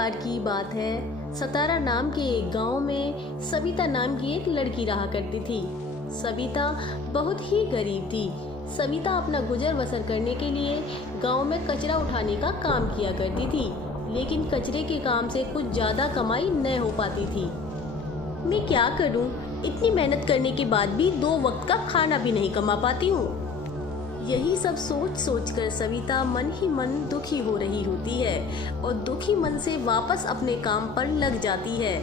बार की बात है। सतारा नाम के एक गांव में सविता नाम की एक लड़की रहा करती थी। सविता बहुत ही गरीब थी। सविता अपना गुजर बसर करने के लिए गांव में कचरा उठाने का काम किया करती थी, लेकिन कचरे के काम से कुछ ज़्यादा कमाई न हो पाती थी। मैं क्या करूं? इतनी मेहनत करने के बाद भी 2 वक्त का खाना भी नहीं कमा पाती हूँ। यही सब सोच सोच कर सविता मन ही मन दुखी हो रही होती है और दुखी मन से वापस अपने काम पर लग जाती है।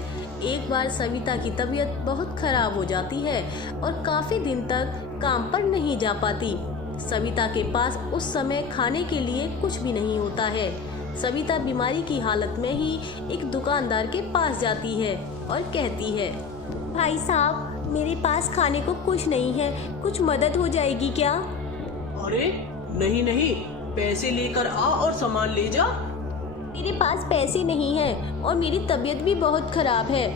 एक बार सविता की तबीयत बहुत खराब हो जाती है और काफ़ी दिन तक काम पर नहीं जा पाती। सविता के पास उस समय खाने के लिए कुछ भी नहीं होता है। सविता बीमारी की हालत में ही एक दुकानदार के पास जाती है और कहती है, भाई साहब, मेरे पास खाने को कुछ नहीं है, कुछ मदद हो जाएगी क्या? अरे नहीं नहीं, पैसे लेकर आ और सामान ले जा। मेरे पास पैसे नहीं हैं और मेरी तबीयत भी बहुत खराब है।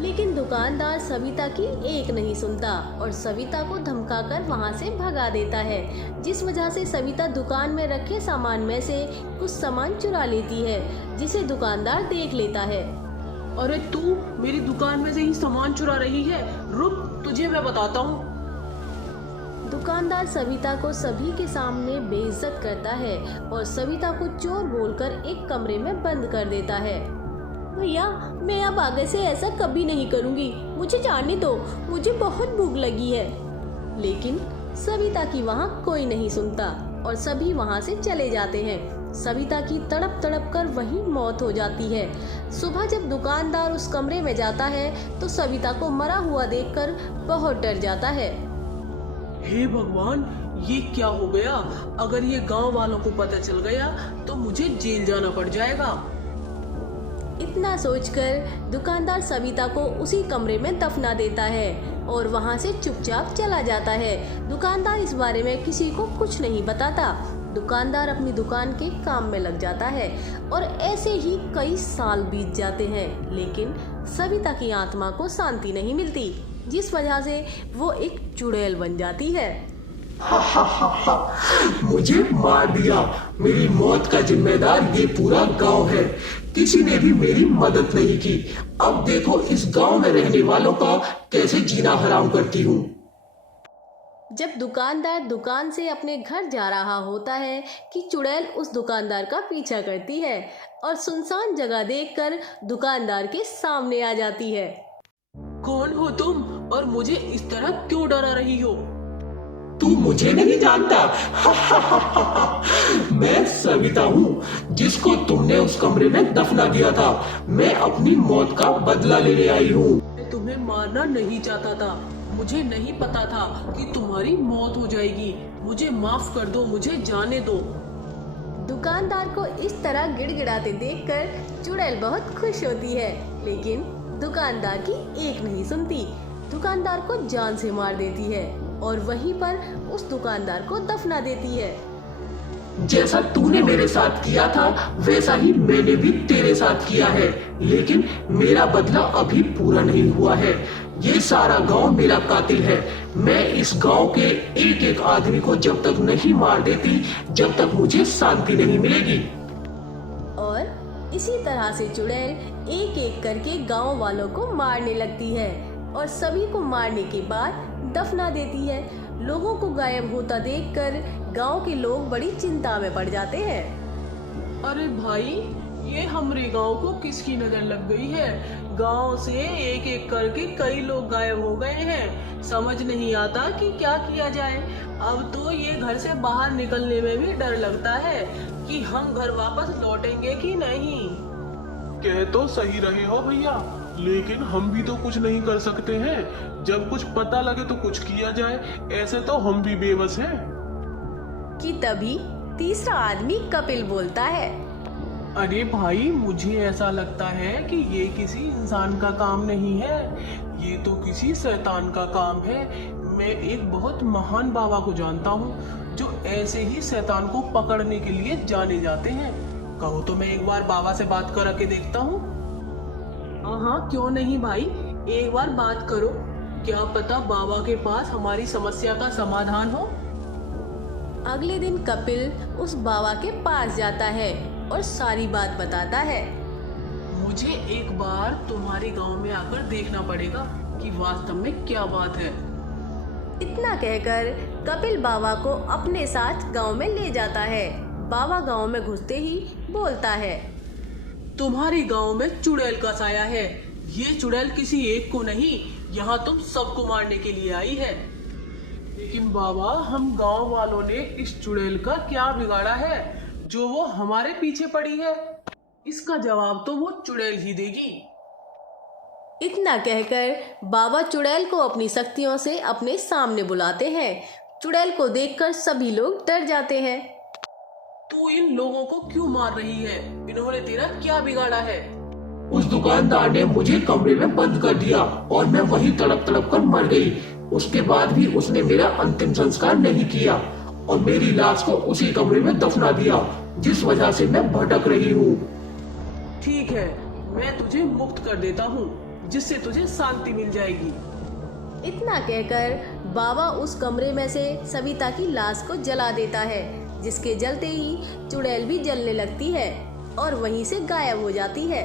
लेकिन दुकानदार सविता की एक नहीं सुनता और सविता को धमकाकर वहां से भगा देता है, जिस वजह से सविता दुकान में रखे सामान में से कुछ सामान चुरा लेती है, जिसे दुकानदार देख लेता है। अरे तू मेरी दुकान में से ही सामान चुरा रही है, रुक तुझे मैं बताता हूँ। दुकानदार सविता को सभी के सामने बेइज्जत करता है और सविता को चोर बोलकर एक कमरे में बंद कर देता है। भैया, मैं अब आगे से ऐसा कभी नहीं करूंगी, मुझे जाने दो, मुझे बहुत भूख लगी है। लेकिन सविता की वहाँ कोई नहीं सुनता और सभी वहाँ से चले जाते हैं। सविता की तड़प तड़प कर वहीं मौत हो जाती है। सुबह जब दुकानदार उस कमरे में जाता है तो सविता को मरा हुआ देखकर बहुत डर जाता है। हे भगवान, ये क्या हो गया? अगर ये गांव वालों को पता चल गया तो मुझे जेल जाना पड़ जाएगा। इतना सोचकर दुकानदार सविता को उसी कमरे में दफना देता है और वहां से चुपचाप चला जाता है। दुकानदार इस बारे में किसी को कुछ नहीं बताता। दुकानदार अपनी दुकान के काम में लग जाता है और ऐसे ही कई साल बीत जाते हैं, लेकिन सविता की आत्मा को शांति नहीं मिलती, जिस वजह से वो एक चुड़ैल बन जाती है। मुझे मार दिया। मेरी मौत का जिम्मेदार ये पूरा गांव है। किसी ने भी मेरी मदद नहीं की। अब देखो इस गांव में रहने वालों का कैसे जीना हराम करती हूँ। जब दुकानदार दुकान से अपने घर जा रहा होता है कि चुड़ैल उस दुकानदार का पीछा करती है और सुनसान जगह देखकर दुकानदार के सामने आ जाती है। कौन हो तुम और मुझे इस तरह क्यों डरा रही हो? तू मुझे नहीं जानता। मैं सविता हूँ, जिसको तुमने उस कमरे में दफना दिया था। मैं अपनी मौत का बदला लेने आई हूँ। मैं तुम्हें मारना नहीं चाहता था, मुझे नहीं पता था कि तुम्हारी मौत हो जाएगी। मुझे माफ कर दो, मुझे जाने दो। दुकानदार को इस तरह गिड़गिड़ाते देखकर चुड़ैल बहुत खुश होती है, लेकिन दुकानदार की एक नहीं सुनती। दुकानदार को जान से मार देती है और वहीं पर उस दुकानदार को दफना देती है। जैसा तूने मेरे साथ किया था वैसा ही मैंने भी तेरे साथ किया है, लेकिन मेरा बदला अभी पूरा नहीं हुआ है। ये सारा गांव मेरा कातिल है। मैं इस गांव के एक एक आदमी को जब तक नहीं मार देती, जब तक मुझे शांति नहीं मिलेगी। और इसी तरह से चुड़ैल एक एक करके गांव वालों को मारने लगती है और सभी को मारने के बाद दफना देती है। लोगों को गायब होता देखकर गांव के लोग बड़ी चिंता में पड़ जाते हैं। अरे भाई, ये हमरे गांव को किसकी नजर लग गई है? गांव से एक एक करके कई लोग गायब हो गए हैं। समझ नहीं आता कि क्या किया जाए। अब तो ये घर से बाहर निकलने में भी डर लगता है कि हम घर वापस लौटेंगे कि नहीं। कह तो सही रहे हो भैया, लेकिन हम भी तो कुछ नहीं कर सकते हैं। जब कुछ पता लगे तो कुछ किया जाए, ऐसे तो हम भी बेबस हैं। कि तभी तीसरा आदमी कपिल बोलता है, अरे भाई, मुझे ऐसा लगता है कि ये किसी इंसान का काम नहीं है, ये तो किसी शैतान का काम है। मैं एक बहुत महान बाबा को जानता हूँ जो ऐसे ही शैतान को पकड़ने के लिए जाने जाते हैं। कहो तो मैं एक बार बाबा से बात करके देखता हूँ। हाँ, क्यों नहीं भाई, एक बार बात करो। क्या पता बाबा के पास हमारी समस्या का समाधान हो। अगले दिन कपिल उस बाबा के पास जाता है और सारी बात बताता है। मुझे एक बार तुम्हारे गांव में आकर देखना पड़ेगा कि वास्तव में क्या बात है। इतना कहकर कपिल बाबा को अपने साथ गांव में ले जाता है। बाबा गांव में घुसते ही बोलता है, तुम्हारे गांव में चुड़ैल का साया है। ये चुड़ैल किसी एक को नहीं, यहाँ तुम सबको मारने के लिए आई है। लेकिन बाबा, हम गांव वालों ने इस चुड़ैल का क्या बिगाड़ा है जो वो हमारे पीछे पड़ी है? इसका जवाब तो वो चुड़ैल ही देगी। इतना कहकर बाबा चुड़ैल को अपनी शक्तियों से अपने सामने बुलाते हैं। चुड़ैल को देखकर सभी लोग डर जाते हैं। तू इन लोगों को क्यों मार रही है? इन्होंने तेरा क्या बिगाड़ा है? उस दुकानदार ने मुझे कमरे में बंद कर दिया और मैं वहीं तड़प तड़प कर मर गई। उसके बाद भी उसने मेरा अंतिम संस्कार नहीं किया और मेरी लाश को उसी कमरे में दफना दिया, जिस वजह से मैं भटक रही हूँ। ठीक है, मैं तुझे मुक्त कर देता हूँ, जिससे तुझे शांति मिल जाएगी। इतना कहकर बाबा उस कमरे में से सविता की लाश को जला देता है, जिसके जलते ही चुड़ैल भी जलने लगती है और वहीं से गायब हो जाती है।